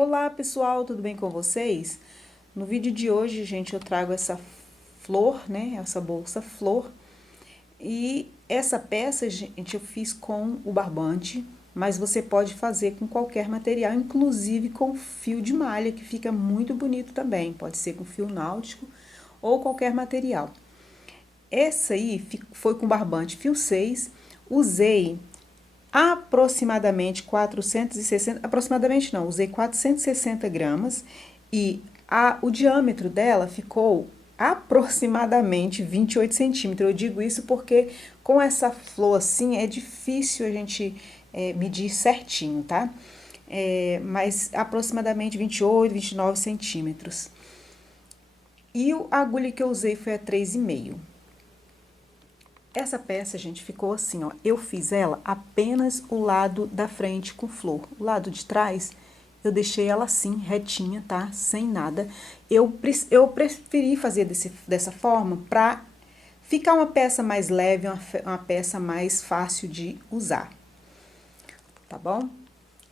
Olá pessoal, tudo bem com vocês? No vídeo de hoje, gente, eu trago essa flor, né, essa bolsa flor. E essa peça, gente, eu fiz com o barbante, mas você pode fazer com qualquer material, inclusive com fio de malha, que fica muito bonito também. Pode ser com fio náutico ou qualquer material. Essa aí foi com barbante fio 6, usei aproximadamente 460, aproximadamente não, usei 460 gramas e o diâmetro dela ficou aproximadamente 28 centímetros. Eu digo isso porque com essa flor assim é difícil a gente medir certinho, tá? Mas aproximadamente 28, 29 centímetros. E a agulha que eu usei foi a 3,5. Essa peça, gente, ficou assim, ó. Eu fiz ela apenas o lado da frente com flor. O lado de trás, eu deixei ela assim, retinha, tá? Sem nada. Eu preferi fazer dessa forma pra ficar uma peça mais leve, uma peça mais fácil de usar. Tá bom?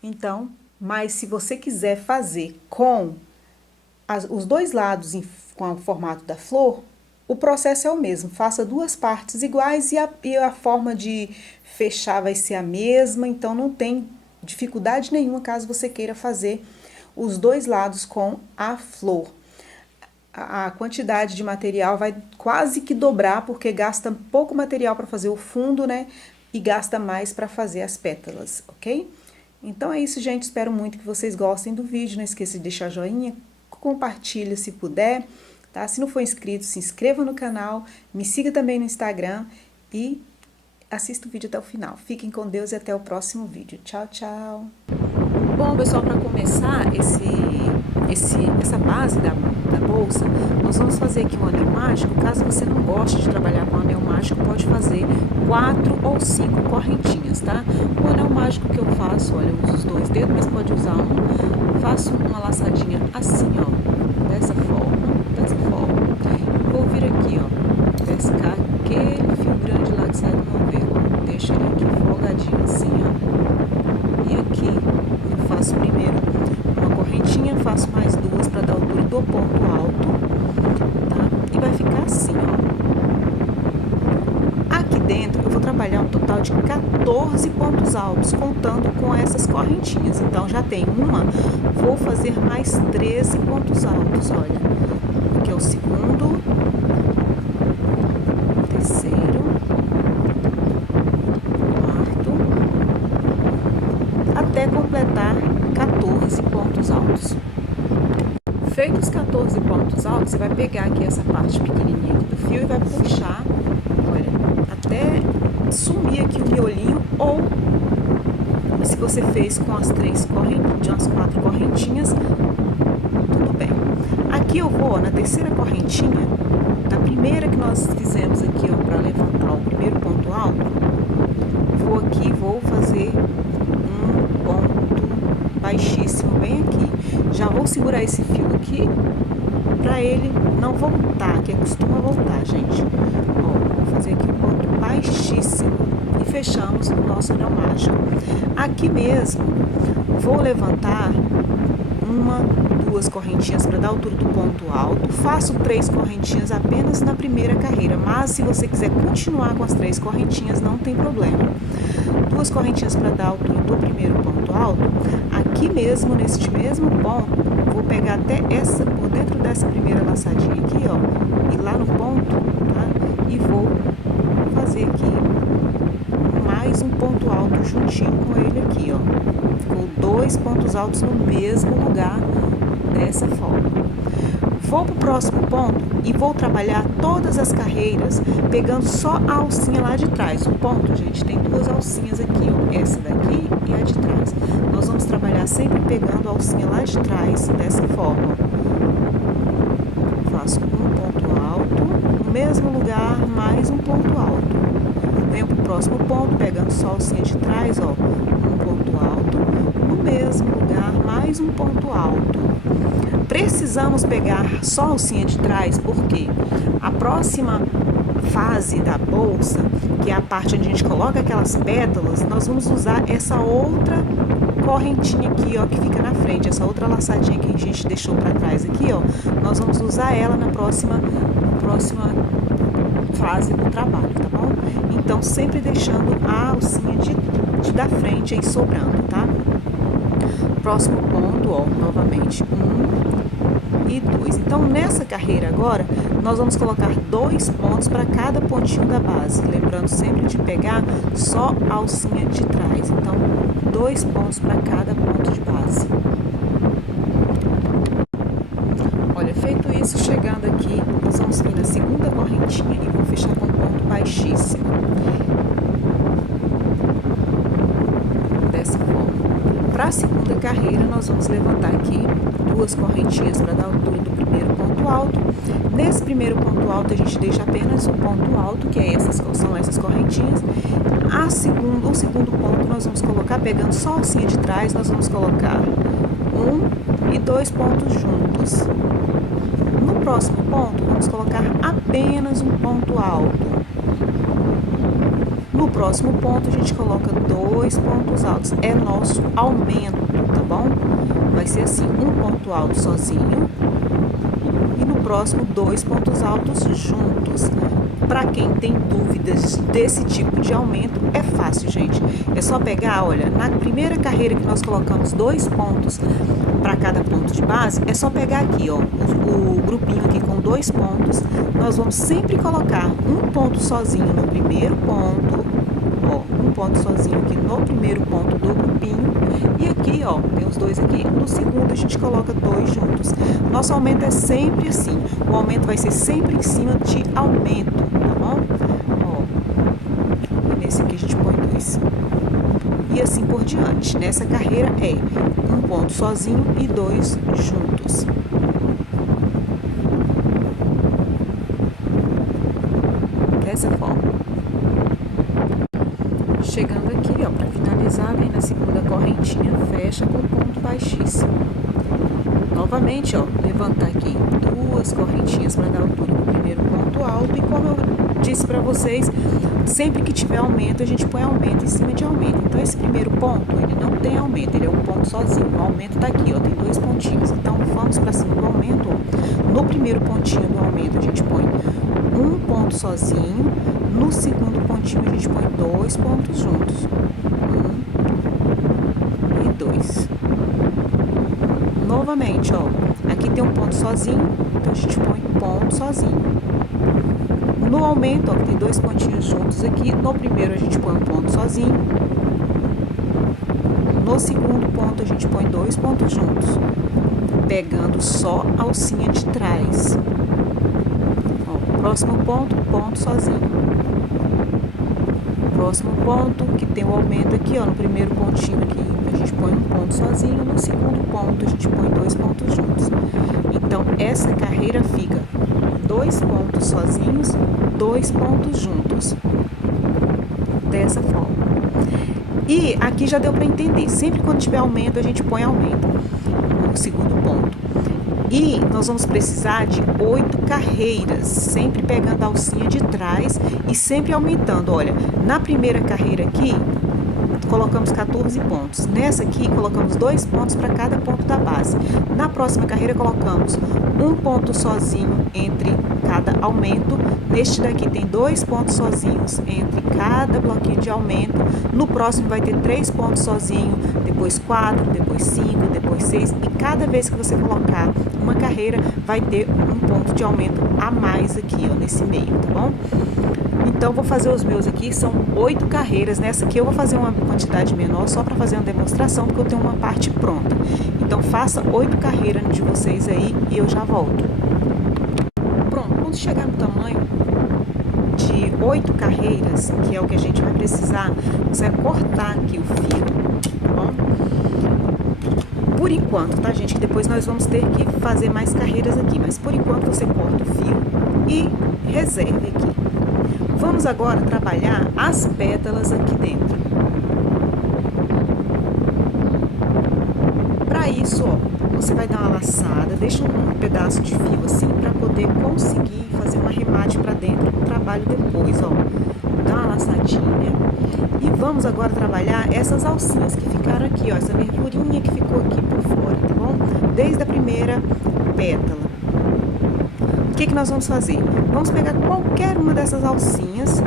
Então, mas se você quiser fazer com os dois lados com o formato da flor, o processo é o mesmo, faça duas partes iguais e a forma de fechar vai ser a mesma, então não tem dificuldade nenhuma caso você queira fazer os dois lados com a flor. A quantidade de material vai quase que dobrar, porque gasta pouco material para fazer o fundo, né? E gasta mais para fazer as pétalas, ok? Então é isso, gente, espero muito que vocês gostem do vídeo, não esqueça de deixar joinha, compartilha se puder. Tá? Se não for inscrito, se inscreva no canal, me siga também no Instagram e assista o vídeo até o final. Fiquem com Deus e até o próximo vídeo. Tchau, tchau! Bom, pessoal, para começar essa base da bolsa, nós vamos fazer aqui um anel mágico. Caso você não goste de trabalhar com anel mágico, pode fazer 4 ou 5 correntinhas, tá? O anel mágico que eu faço, olha, eu uso os dois dedos, mas pode usar um. Faço uma laçadinha assim, ó, dessa forma. Vou vir aqui, ó, pescar aquele fio grande lá que sai do novelo. Deixa ele aqui folgadinho assim, ó. E aqui eu faço primeiro uma correntinha, faço mais duas para dar a altura do ponto alto, tá? E vai ficar assim, ó. Aqui dentro eu vou trabalhar um total de 14 pontos altos, contando com essas correntinhas. Então já tem uma, vou fazer mais 13 pontos altos, olha. Aqui é o segundo, terceiro, quarto, até completar 14 pontos altos. Feitos os 14 pontos altos, você vai pegar aqui essa parte pequenininha aqui do fio e vai puxar, olha, até sumir aqui o miolinho, ou se você fez com as 4 correntinhas, tudo bem. Aqui eu vou, ó, na terceira correntinha, da primeira que nós fizemos aqui, ó, para levantar o primeiro ponto alto, vou fazer um ponto baixíssimo bem aqui. Já vou segurar esse fio aqui, para ele não voltar, que costuma voltar, gente. Ó, vou fazer aqui um ponto baixíssimo e fechamos o nosso anel mágico. Aqui mesmo, vou levantar duas correntinhas para dar a altura do ponto alto, faço 3 correntinhas apenas na primeira carreira, mas se você quiser continuar com as 3 correntinhas, não tem problema. 2 correntinhas para dar a altura do primeiro ponto alto, aqui mesmo, neste mesmo ponto, vou pegar até por dentro dessa primeira laçadinha aqui, ó, e lá no ponto, tá? E vou fazer aqui mais um ponto alto juntinho com ele aqui, ó. Ficou 2 pontos altos no mesmo lugar, dessa forma. Vou pro próximo ponto e vou trabalhar todas as carreiras pegando só a alcinha lá de trás. O ponto, gente, tem 2 alcinhas aqui, ó, essa daqui e a de trás. Nós vamos trabalhar sempre pegando a alcinha lá de trás, dessa forma. Faço um ponto alto, no mesmo lugar, mais um ponto alto. Venho pro próximo ponto, pegando só a alcinha de trás, ó, um ponto alto, no mesmo lugar, mais um ponto alto. Precisamos pegar só a alcinha de trás, porque a próxima fase da bolsa, que é a parte onde a gente coloca aquelas pétalas, nós vamos usar essa outra correntinha aqui, ó, que fica na frente, essa outra laçadinha que a gente deixou para trás aqui, ó, nós vamos usar ela na próxima fase do trabalho, tá bom? Então, sempre deixando a alcinha da frente aí sobrando, tá? Próximo ponto, ó, novamente, 1 e 2. Então, nessa carreira agora, nós vamos colocar 2 pontos para cada pontinho da base, lembrando sempre de pegar só a alcinha de trás. Então, 2 pontos para cada ponto de base. Olha, feito isso, chegando aqui, nós vamos vir na segunda correntinha e vou fechar com ponto baixíssimo. Dessa forma. Para a segunda carreira, nós vamos levantar aqui 2 correntinhas para dar a altura do primeiro ponto alto. Nesse primeiro ponto alto, a gente deixa apenas o ponto alto, que são essas correntinhas. O segundo ponto, nós vamos colocar, pegando só a alcinha de trás, nós vamos colocar 1 e 2 pontos juntos. No próximo ponto, vamos colocar apenas um ponto alto. No próximo ponto, a gente coloca 2 pontos altos. É nosso aumento, tá bom? Vai ser assim, um ponto alto sozinho. E no próximo, 2 pontos altos juntos. Para quem tem dúvidas desse tipo de aumento, é fácil, gente. É só pegar, olha, na primeira carreira que nós colocamos 2 pontos para cada ponto de base, é só pegar aqui, ó, o grupinho aqui com 2 pontos. Nós vamos sempre colocar um ponto sozinho no primeiro ponto, ó, um ponto sozinho aqui no primeiro ponto do grupinho. E aqui, ó, tem os 2 aqui. No segundo, a gente coloca 2 juntos. Nosso aumento é sempre assim. O aumento vai ser sempre em cima de aumento, tá bom? Ó, e nesse aqui a gente põe 2. E assim por diante. Nessa carreira é um ponto sozinho e 2 juntos. Dessa forma. Chegando aqui, ó, para finalizar, vem na segunda correntinha, fecha com ponto baixíssimo. Novamente, ó, levantar aqui 2 correntinhas para dar altura do primeiro ponto alto. E como eu disse para vocês, sempre que tiver aumento, a gente põe aumento em cima de aumento. Então, esse primeiro ponto, ele não tem aumento, ele é um ponto sozinho. O aumento tá aqui, ó, tem 2 pontinhos. Então, vamos para cima do aumento, ó. No primeiro pontinho do aumento, a gente põe um ponto sozinho. No segundo pontinho, a gente põe 2 pontos juntos. 1 e 2. Novamente, ó, aqui tem um ponto sozinho, então a gente põe ponto sozinho. No aumento, ó, tem 2 pontinhos juntos aqui. No primeiro, a gente põe um ponto sozinho. No segundo ponto, a gente põe 2 pontos juntos, pegando só a alcinha de trás. Ó, próximo ponto, ponto sozinho. Próximo ponto, que tem o aumento aqui, ó, no primeiro pontinho aqui, a gente põe um ponto sozinho, no segundo ponto a gente põe 2 pontos juntos. Então, essa carreira fica 2 pontos sozinhos, 2 pontos juntos. Dessa forma. E aqui já deu para entender, sempre quando tiver aumento, a gente põe aumento. O segundo ponto. E nós vamos precisar de 8 carreiras, sempre pegando a alcinha de trás e sempre aumentando. Olha, na primeira carreira aqui, colocamos 14 pontos. Nessa aqui, colocamos 2 pontos para cada ponto da base. Na próxima carreira, colocamos um ponto sozinho entre cada aumento. Neste daqui tem 2 pontos sozinhos entre cada bloquinho de aumento. No próximo vai ter 3 pontos sozinho, depois 4, depois 5, depois 6. E cada vez que você colocar uma carreira, vai ter um ponto de aumento a mais aqui, ó, nesse meio, tá bom? Então, vou fazer os meus aqui, são 8 carreiras. Nessa aqui eu vou fazer uma quantidade menor, só para fazer uma demonstração, porque eu tenho uma parte pronta. Então, faça 8 carreiras de vocês aí e eu já volto. Pronto, quando chegar no tamanho de 8 carreiras, que é o que a gente vai precisar, você vai cortar aqui o fio, tá bom? Por enquanto, tá, gente? Que depois nós vamos ter que fazer mais carreiras aqui, mas por enquanto você corta o fio e reserve aqui. Vamos agora trabalhar as pétalas aqui dentro. Para isso, ó, você vai dar uma laçada, deixa um pedaço de fio assim para poder conseguir fazer um arremate para dentro do trabalho depois, ó. Dá uma laçadinha. E vamos agora trabalhar essas alcinhas que ficaram aqui, ó, essa nervurinha que ficou aqui por fora, tá bom? Desde a primeira pétala. O que nós vamos fazer? Vamos pegar qualquer uma dessas alcinhas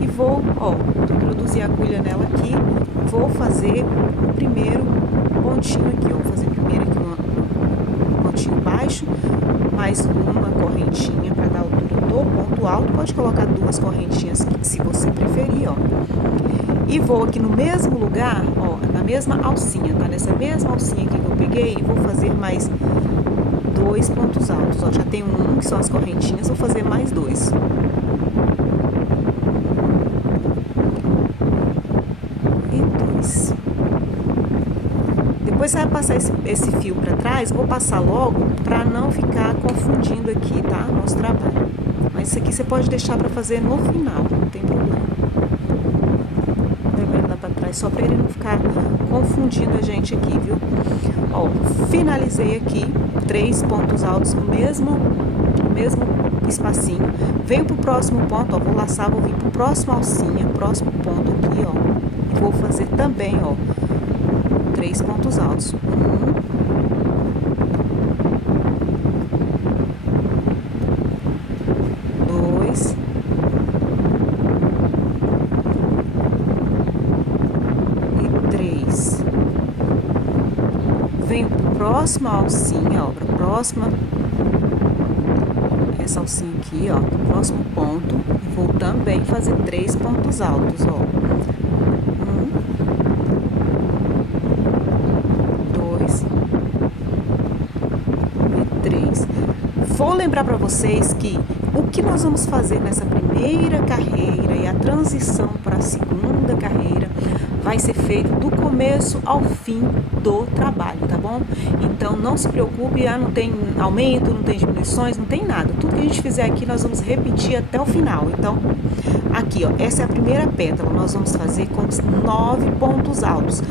e vou, ó, introduzir a agulha nela aqui, vou fazer o primeiro pontinho aqui, ó, vou fazer primeiro aqui um pontinho baixo, mais uma correntinha para dar a altura do ponto alto, pode colocar duas correntinhas se você preferir, ó. E vou aqui no mesmo lugar, ó, na mesma alcinha, tá? Nessa mesma alcinha aqui que eu peguei, vou fazer mais 2 pontos altos, ó. Já tem um, que são as correntinhas, vou fazer mais 2. E 2. Depois você vai passar esse fio para trás, vou passar logo para não ficar confundindo aqui, tá? Nosso trabalho. Mas isso aqui você pode deixar para fazer no final, não tem problema. Para trás, só para ele não ficar confundindo a gente aqui, viu? Ó, finalizei aqui 3 pontos altos no mesmo espacinho. Venho pro próximo ponto, ó, vou laçar, vou vir pro próximo alcinha, próximo ponto aqui, ó. E vou fazer também, ó, 3 pontos altos. 2, venho para a próxima alcinha, ó, para a próxima, essa alcinha aqui, ó, próximo ponto, e vou também fazer 3 pontos altos, ó. 1, 2 e 3. Vou lembrar para vocês que o que nós vamos fazer nessa primeira carreira e a transição para a segunda carreira vai ser feito do começo ao fim do trabalho, tá bom? Então não se preocupe, não tem aumento, não tem diminuições, não tem nada. Tudo que a gente fizer aqui nós vamos repetir até o final. Então aqui, ó, essa é a primeira pétala, nós vamos fazer com 9 pontos altos.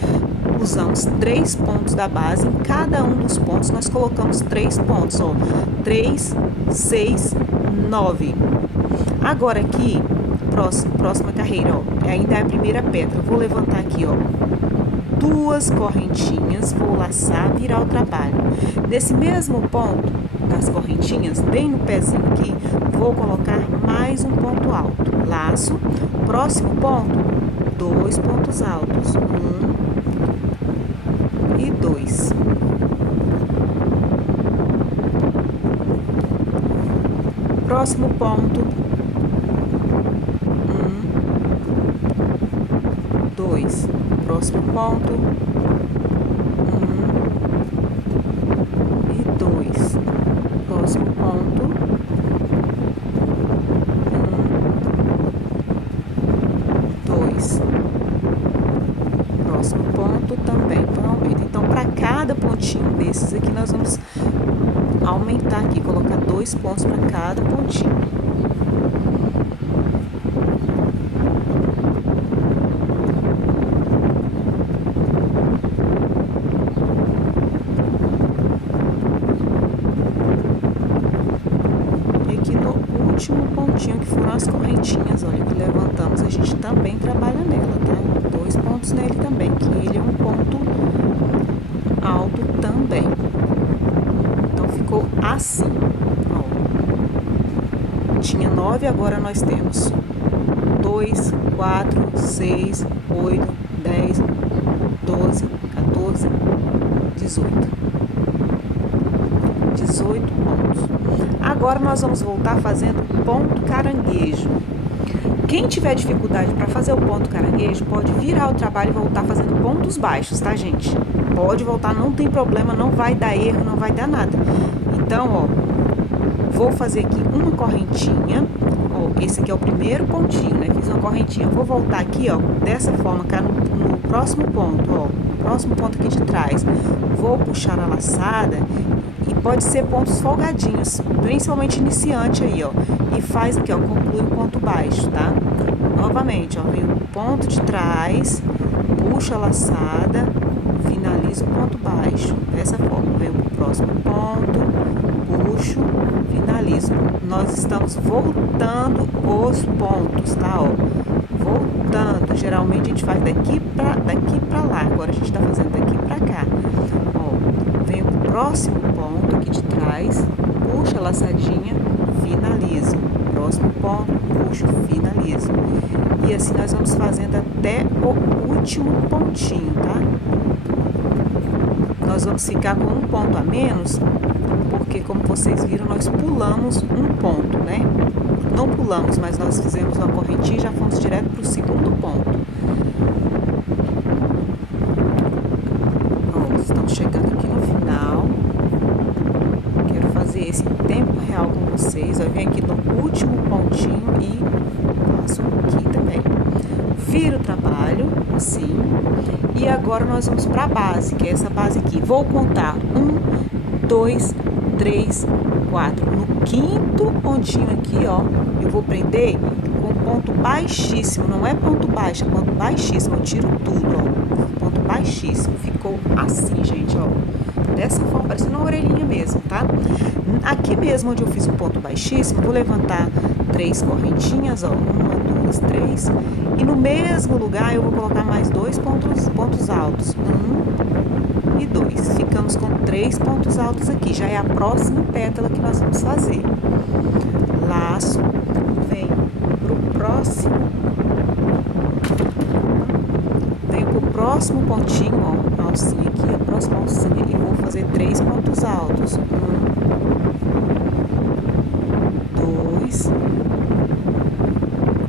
Usamos 3 pontos da base, em cada um dos pontos nós colocamos 3 pontos, ó, 3, 6, 9. Agora aqui, próxima carreira, ó, ainda é a primeira pétala, vou levantar aqui, ó, 2 correntinhas, vou laçar, virar o trabalho. Nesse mesmo ponto das correntinhas, bem no pezinho aqui, vou colocar mais um ponto alto, laço, próximo ponto, 2 pontos altos, 1 e 2. Próximo ponto, 1, 2. Próximo ponto, 1 e 2. Próximo ponto, 1, 2. Próximo ponto também para aumento. Então, para cada pontinho desses aqui, nós vamos aumentar aqui, colocar 2 pontos para cada pontinho. E aqui no último pontinho, que foram as correntinhas, olha, que levantamos, a gente também trabalha nela, tá? 2 pontos nele também, que ele é um ponto alto também. Ficou assim, ó. Tinha 9, agora nós temos 2, 4, 6, 8, 10, 12, 14, 18. 18 pontos. Agora nós vamos voltar fazendo ponto caranguejo. Quem tiver dificuldade para fazer o ponto caranguejo, pode virar o trabalho e voltar fazendo pontos baixos, tá, gente? Pode voltar, não tem problema, não vai dar erro, não vai dar nada. Então, ó, vou fazer aqui uma correntinha, ó, esse aqui é o primeiro pontinho, né? Fiz uma correntinha, vou voltar aqui, ó, dessa forma, cá no próximo ponto, ó, próximo ponto aqui de trás. Vou puxar a laçada e pode ser pontos folgadinhos, principalmente iniciante aí, ó. E faz aqui, ó, conclui o ponto baixo, tá? Novamente, ó, vem o ponto de trás, puxa a laçada, finaliza o ponto baixo, dessa forma, venho pro próximo ponto, puxo, finalizo. Nós estamos voltando os pontos, tá, ó, voltando. Geralmente a gente faz daqui pra lá, agora a gente tá fazendo daqui pra cá. Ó, venho pro próximo ponto aqui de trás, puxo a laçadinha, finalizo. Próximo ponto, puxo, finalizo. E assim nós vamos fazendo até o último pontinho, tá? Nós vamos ficar com um ponto a menos, porque como vocês viram, nós pulamos um ponto, né? Não pulamos, mas nós fizemos uma correntinha e já fomos direto para o segundo ponto. Ó, estamos chegando aqui no final. Quero fazer esse tempo real com vocês. Eu venho aqui no último pontinho e faço aqui também. Viro o trabalho, assim. E agora nós vamos para a base, que é essa base aqui. Vou contar 1, 2, 3, 4. No quinto pontinho aqui, ó, eu vou prender com ponto baixíssimo. Não é ponto baixo, é ponto baixíssimo. Eu tiro tudo, ó. Ponto baixíssimo. Ficou assim, gente, ó. Dessa forma, parecendo uma orelhinha mesmo, tá? Aqui mesmo onde eu fiz um ponto baixíssimo, vou levantar 3 correntinhas, ó. 1, 2, 3. E no mesmo lugar eu vou colocar mais 2 pontos altos. 1 e 2. Ficamos com 3 pontos altos aqui. Já é a próxima pétala que nós vamos fazer. Laço, vem pro próximo. Venho pro próximo pontinho, ó. A alcinha aqui, a próxima alcinha. E vou fazer 3 pontos altos. 1, 2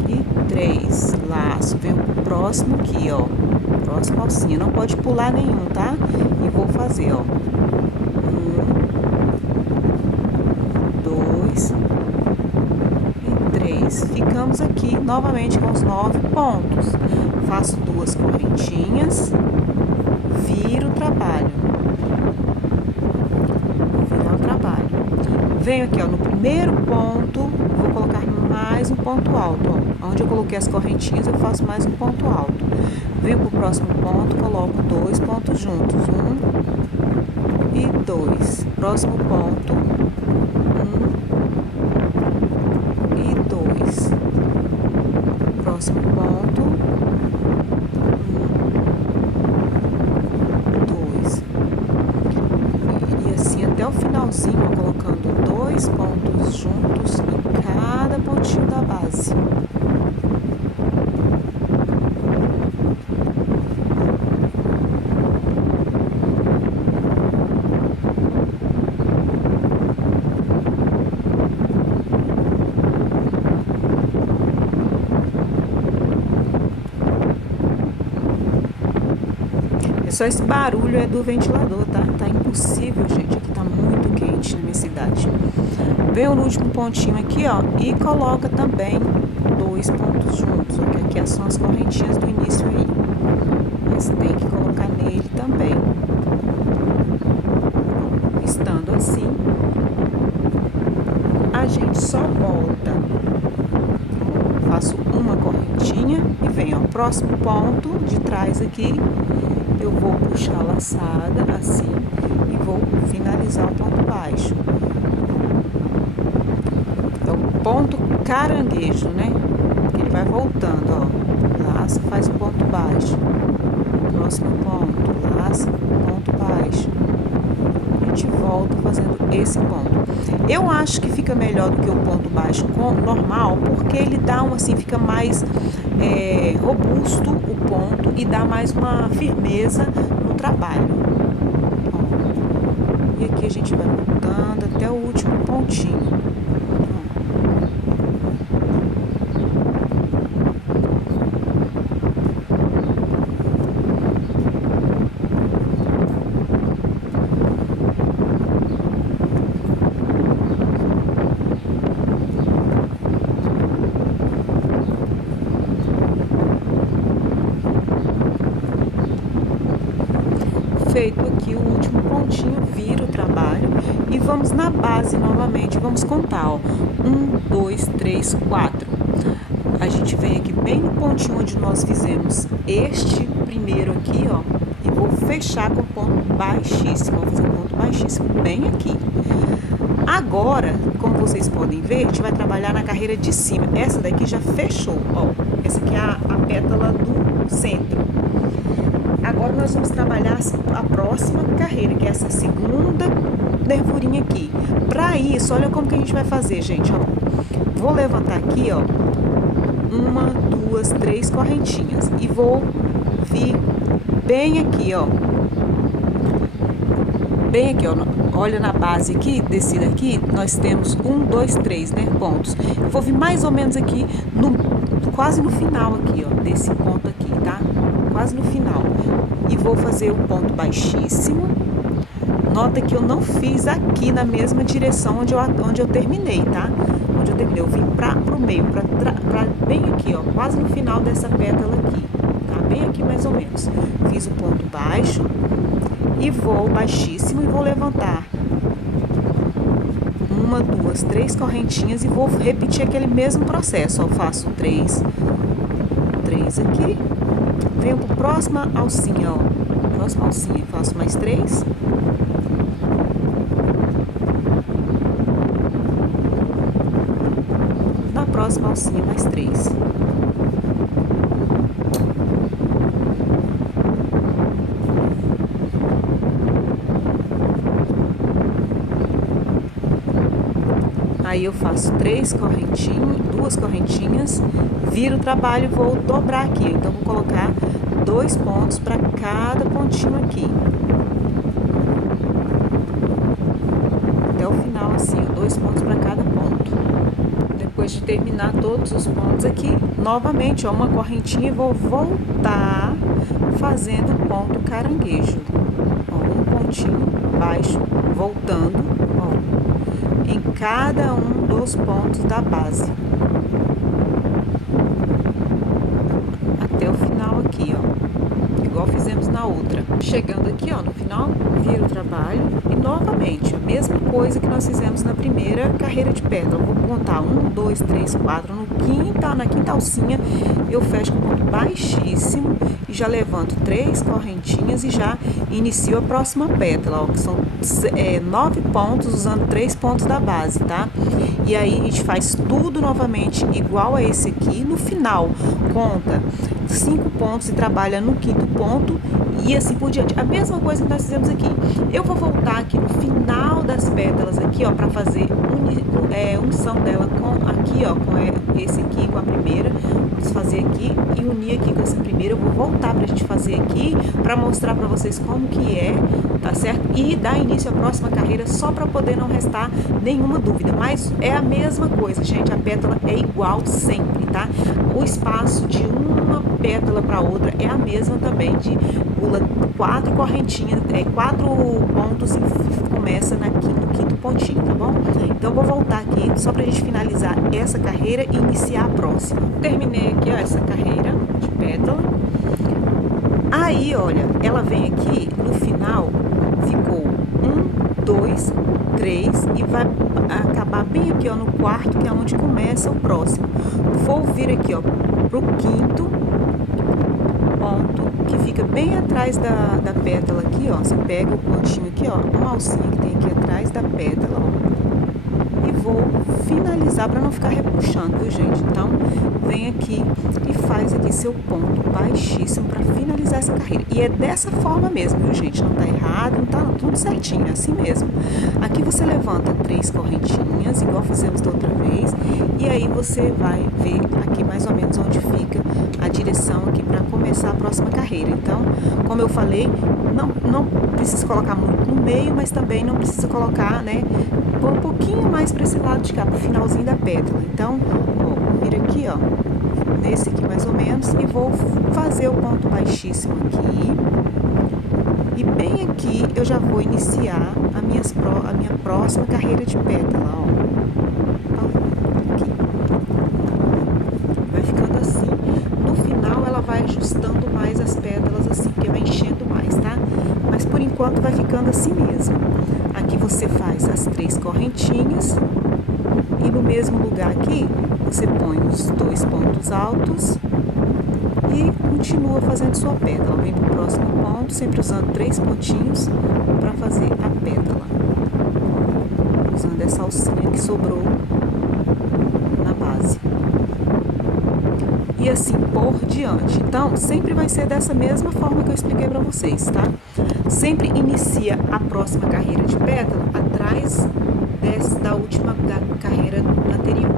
e 3. Laço, venho pro próximo aqui, ó. Próxima alcinha. Não pode pular nenhum, tá? E vou fazer, ó. 1, 2 e 3. Ficamos aqui novamente com os 9 pontos. Faço 2 correntinhas, viro o trabalho. Vou virar o trabalho. Venho aqui, ó, no primeiro ponto, vou colocar mais um ponto alto, ó. Onde eu coloquei as correntinhas, eu faço mais um ponto alto. Venho pro próximo ponto, coloco 2 pontos juntos. 1 e 2. Próximo ponto, 1 e 2. Próximo ponto, 1, 2. E assim até o finalzinho, ó, colocando 2 pontos juntos em cada pontinho da base. Só esse barulho é do ventilador, tá? Tá impossível, gente. Aqui tá muito quente na minha cidade. Venho no último pontinho aqui, ó, e coloca também 2 pontos juntos, ó, que aqui são as correntinhas do início aí. Mas tem que colocar nele também. Estando assim, a gente só volta. Faço uma correntinha e venho ao próximo ponto de trás aqui. Eu vou puxar a laçada assim e vou finalizar o ponto baixo. É o ponto caranguejo, né? Ele vai voltando, ó. Laça, faz o ponto baixo. Próximo ponto, laça, ponto baixo. A gente volta fazendo esse ponto. Eu acho que fica melhor do que o ponto baixo normal, porque ele dá assim, fica mais robusto o ponto e dá mais uma firmeza no trabalho. Ó. E aqui a gente vai voltando até o último pontinho. Feito aqui o último pontinho, viro o trabalho e vamos na base novamente, vamos contar, ó. 1, 2, 3, 4. A gente vem aqui bem no pontinho onde nós fizemos este primeiro aqui, ó, e vou fechar com ponto baixíssimo, vou fazer um ponto baixíssimo bem aqui. Agora, como vocês podem ver, a gente vai trabalhar na carreira de cima. Essa daqui já fechou, ó. Essa aqui é a pétala do centro. Agora nós vamos trabalhar a próxima carreira, que é essa segunda nervurinha aqui. Para isso, olha como que a gente vai fazer, gente, ó. Vou levantar aqui, ó, 1, 2, 3 correntinhas e vou vir bem aqui, ó. Bem aqui, ó. Olha na base aqui, desse daqui, nós temos 1, 2, 3, né, pontos. Eu vou vir mais ou menos aqui, quase no final aqui, ó, desse ponto aqui, tá? Quase no final. E vou fazer o ponto baixíssimo. Nota que eu não fiz aqui na mesma direção onde eu terminei, tá? Onde eu terminei, eu vim pro meio, pra bem aqui, ó, quase no final dessa pétala aqui, tá? Bem aqui mais ou menos. Fiz o ponto baixo e vou baixíssimo e vou levantar 1, 2, 3 correntinhas e vou repetir aquele mesmo processo. Eu faço 3 aqui, venho pro próxima alcinha, ó, próxima alcinha, faço mais 3. Na próxima alcinha, mais 3. Aí eu faço 3 correntinhas, 2 correntinhas, viro o trabalho e vou dobrar aqui. Então, vou colocar 2 pontos para cada pontinho aqui. Até o final, assim, 2 pontos para cada ponto. Depois de terminar todos os pontos aqui, novamente, ó, uma correntinha e vou voltar fazendo o ponto caranguejo. Ó, um pontinho baixo, voltando, ó, em cada um dos pontos da base. Até o final aqui, ó. Igual fizemos na outra. Chegando aqui, ó, no final, viro o trabalho e novamente a mesma coisa que nós fizemos na primeira carreira de pétala. Eu vou contar 1, 2, 3, 4. Na quinta alcinha eu fecho com ponto baixíssimo e já levanto 3 correntinhas e já inicio a próxima pétala, ó, que são 9 pontos usando 3 pontos da base, tá? E aí a gente faz tudo novamente igual a esse aqui. No final, conta 5 pontos e trabalha no quinto ponto e assim por diante. A mesma coisa que nós fizemos aqui. Eu vou voltar aqui no final das pétalas aqui, ó, para fazer unção dela com aqui, ó, com esse aqui, com a primeira. Vamos fazer aqui e unir aqui com essa primeira. Eu vou voltar pra gente fazer aqui, para mostrar para vocês como que é, tá certo? E dar início à próxima carreira, só para poder não restar nenhuma dúvida. Mas é a mesma coisa, gente, a pétala é igual sempre, tá? O espaço de uma pétala para outra é a mesma também, de pula 4 correntinhas, 4 pontos e começa no quinto pontinho, tá bom? Então, eu vou voltar aqui só pra gente finalizar essa carreira e iniciar a próxima. Terminei aqui, ó, essa carreira de pétala. Aí, olha, ela vem aqui, no final, ficou 1, 2, 3 e vai acabar bem aqui, ó, no quarto, que é onde começa o próximo. Vou vir aqui, ó, pro quinto ponto, que fica bem atrás da pétala aqui, ó. Você pega o pontinho aqui, ó, uma alcinha que tem aqui atrás da pétala, ó, e vou finalizar para não ficar repuxando, viu, gente? Então, vem aqui e faz aqui seu ponto baixíssimo para finalizar essa carreira. E é dessa forma mesmo, viu, gente? Não tá errado, não tá tudo certinho, é assim mesmo. Aqui você levanta 3 correntinhas, igual fizemos da outra vez, e aí você vai ver aqui mais ou menos onde fica a direção aqui para começar a próxima carreira. Então, como eu falei, não precisa colocar muito no meio, mas também não precisa colocar, né, um pouquinho mais para esse lado de cá, pro finalzinho da pétala. Então, vou vir aqui, ó, nesse aqui mais ou menos, e vou fazer o ponto baixíssimo aqui. E bem aqui eu já vou iniciar a minha próxima carreira de pétala, ó. Aqui. Vai ficando assim. No final ela vai ajustando mais as pétalas assim, porque vai enchendo mais, tá? Mas por enquanto vai ficando assim mesmo. Aqui você faz as 3 correntinhas e no mesmo lugar aqui você põe os 2 pontos altos e continua fazendo sua pétala. Vem para o próximo ponto, sempre usando 3 pontinhos para fazer a pétala. Usando essa alcinha que sobrou na base. E assim por diante. Então, sempre vai ser dessa mesma forma que eu expliquei para vocês, tá? Sempre inicia a próxima carreira de pétala atrás da última da carreira anterior.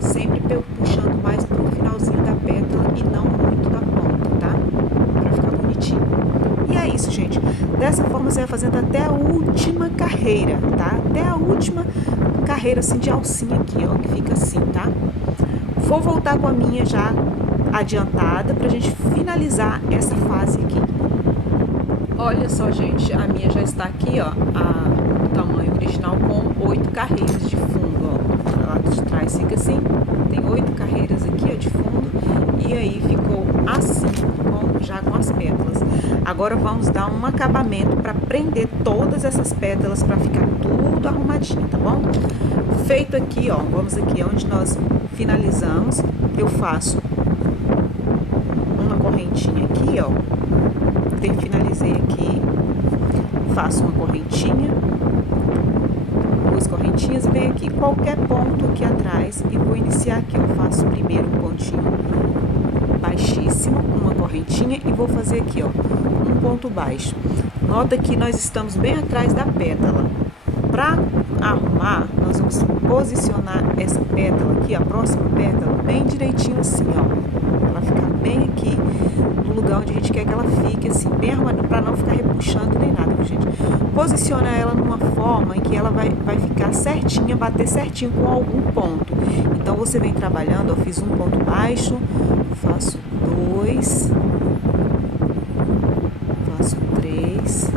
Sempre puxando mais pro finalzinho da pétala e não muito da ponta, tá? Pra ficar bonitinho. E é isso, gente. Dessa forma você vai fazendo até a última carreira, tá? Até a última carreira assim de alcinha aqui, ó, que fica assim, tá? Vou voltar com a minha já adiantada pra gente finalizar essa fase aqui. Olha só, gente, a minha já está aqui, ó, o tamanho original com 8 carreiras de fundo, ó. Lá de trás fica assim, tem 8 carreiras aqui, ó, de fundo, e aí ficou assim, já com as pétalas. Agora vamos dar um acabamento para prender todas essas pétalas para ficar tudo arrumadinho, tá bom? Feito aqui, ó, vamos aqui onde nós finalizamos, eu faço uma correntinha aqui, ó, finalizei aqui, faço uma correntinha, 2 correntinhas e venho aqui, qualquer ponto aqui atrás e vou iniciar aqui, eu faço primeiro um pontinho baixíssimo, uma correntinha e vou fazer aqui, ó, um ponto baixo. Nota que nós estamos bem atrás da pétala. Para arrumar, nós vamos posicionar essa pétala aqui, a próxima pétala, bem direitinho assim, ó. Ela ficar bem aqui no lugar onde a gente quer que ela fique, assim, bem arrumada, para não ficar repuxando nem nada, viu, gente? Posiciona ela numa forma em que ela vai ficar certinha, bater certinho com algum ponto. Então, você vem trabalhando, ó, fiz um ponto baixo, faço 2, faço 3,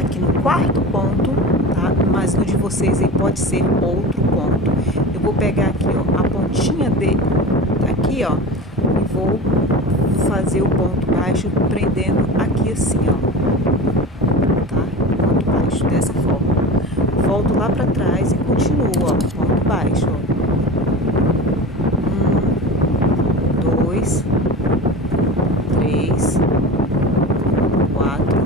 aqui no quarto ponto, tá? Mas no de vocês aí pode ser outro ponto. Eu vou pegar aqui, ó, a pontinha aqui, ó, e vou fazer o ponto baixo prendendo aqui assim, ó, tá? Ponto baixo, dessa forma. Volto lá pra trás e continuo, ó, ponto baixo, ó. 1, 2, 3, 4.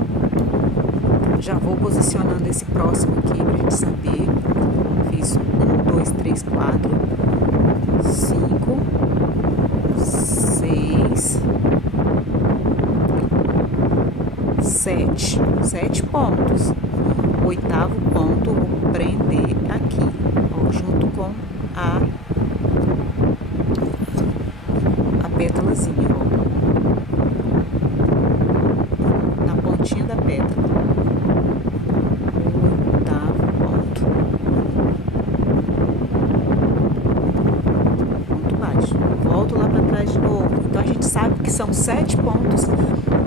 Já vou posicionando esse próximo aqui pra gente saber. Fiz 1, 2, 3, 4, 5, 6, 7. 7 pontos. Oitavo ponto, vou prender aqui, ó, junto com a pétalazinha, ó, na pontinha da pétala. Oitavo ponto. Ponto baixo. Volto lá para trás de novo. Então a gente sabe que são 7 pontos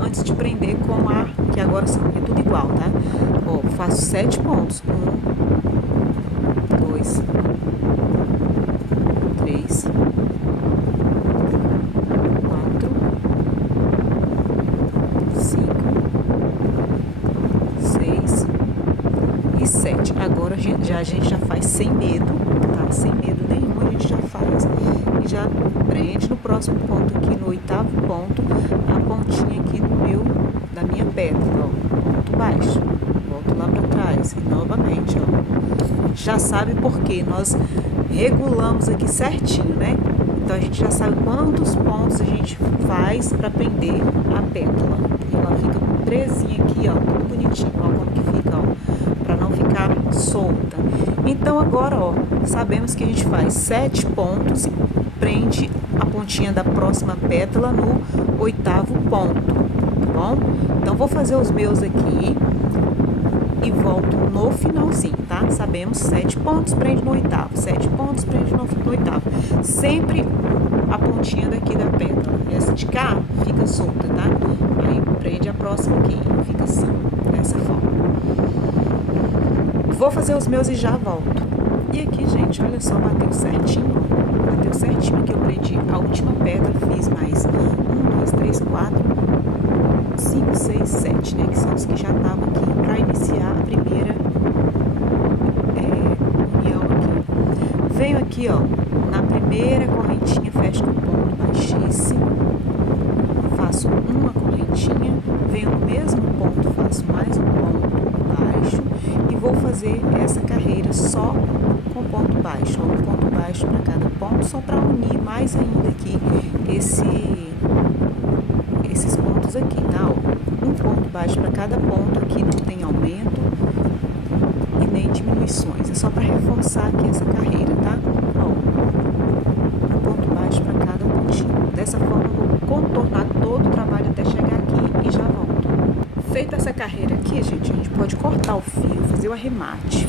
antes de prender com a, que agora é tudo igual, tá? Ó, faço 7 pontos. 1, 2, 3, 4, 5, 6 e 7. Agora a gente já faz sem medo, tá? Sem medo nenhum, a gente já faz e já prende no próximo ponto aqui, no oitavo ponto, a pontinha aqui da minha pétala, ó, ponto baixo. Volto lá para trás e novamente, ó. Já sabe por quê? Nós regulamos aqui certinho, né? Então a gente já sabe quantos pontos a gente faz para prender a pétala. Ela fica presinha aqui, ó, tudo bonitinho, ó, como que fica, ó, para não ficar solta. Então agora, ó, sabemos que a gente faz 7 pontos e prende a pontinha da próxima pétala no oitavo ponto, tá bom? Então vou fazer os meus aqui e volto no finalzinho, tá? Sabemos 7 pontos, prende no oitavo, 7 pontos, prende no oitavo. Sempre a pontinha daqui da pétala. Essa de cá fica solta, tá? Aí prende a próxima aqui, fica assim, dessa forma. Vou fazer os meus e já volto. E aqui, gente, olha só, bateu certinho, ó. Bateu certinho aqui, eu prendi a última pedra, fiz mais 1, 2, 3, 4, 5, 6, 7, né? Que são os que já estavam aqui para iniciar a primeira união aqui. Venho aqui, ó, na primeira correntinha, fecho com ponto baixíssimo, faço uma correntinha, venho no mesmo ponto, faço mais um ponto baixo e vou fazer essa carreira só com ponto baixo, um ponto baixo para cada ponto, só para unir mais ainda aqui esses pontos aqui, tá? Ó, um ponto baixo para cada ponto, aqui não tem aumento e nem diminuições, é só para reforçar aqui essa carreira, tá? Ó, um ponto baixo para cada pontinho. Dessa forma eu vou contornar todo o trabalho até chegar aqui e já volto. Feita essa carreira aqui, gente, a gente pode cortar o fio, fazer o arremate.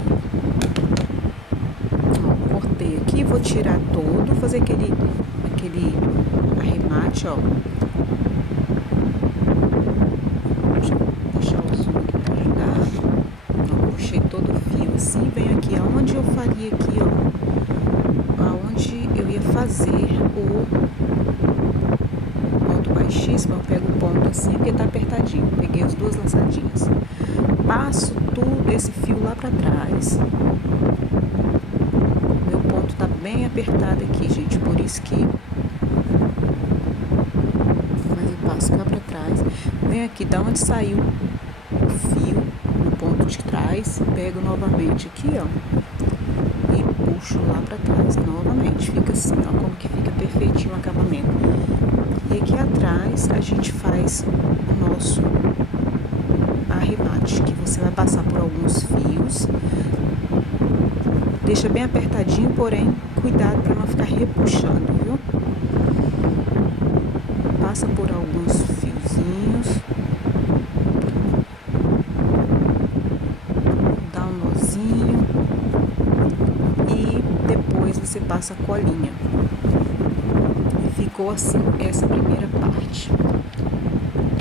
Ó, cortei aqui, vou tirar todo, fazer aquele arremate, ó. Deixar o zoom aqui pra ajudar. Ó, puxei todo o fio assim, venho aqui aonde eu faria aqui, ó. Aonde eu ia fazer o ponto baixíssimo, eu pego o ponto assim, porque tá apertadinho. Peguei as duas laçadinhas. Passo tudo esse fio lá pra trás. Meu ponto tá bem apertado aqui, gente, por isso que... Mas eu passo cá pra trás. Venho aqui, da onde saiu o fio, no ponto de trás, pego novamente aqui, ó. E puxo lá pra trás novamente. Fica assim, ó, como que fica perfeitinho o acabamento. E aqui atrás a gente faz o nosso arremate, que você vai passar por alguns fios. Deixa bem apertadinho, porém, cuidado para não ficar repuxando, viu? Passa por alguns fiozinhos. Dá um nozinho. E depois você passa a colinha. E ficou assim, essa primeira parte.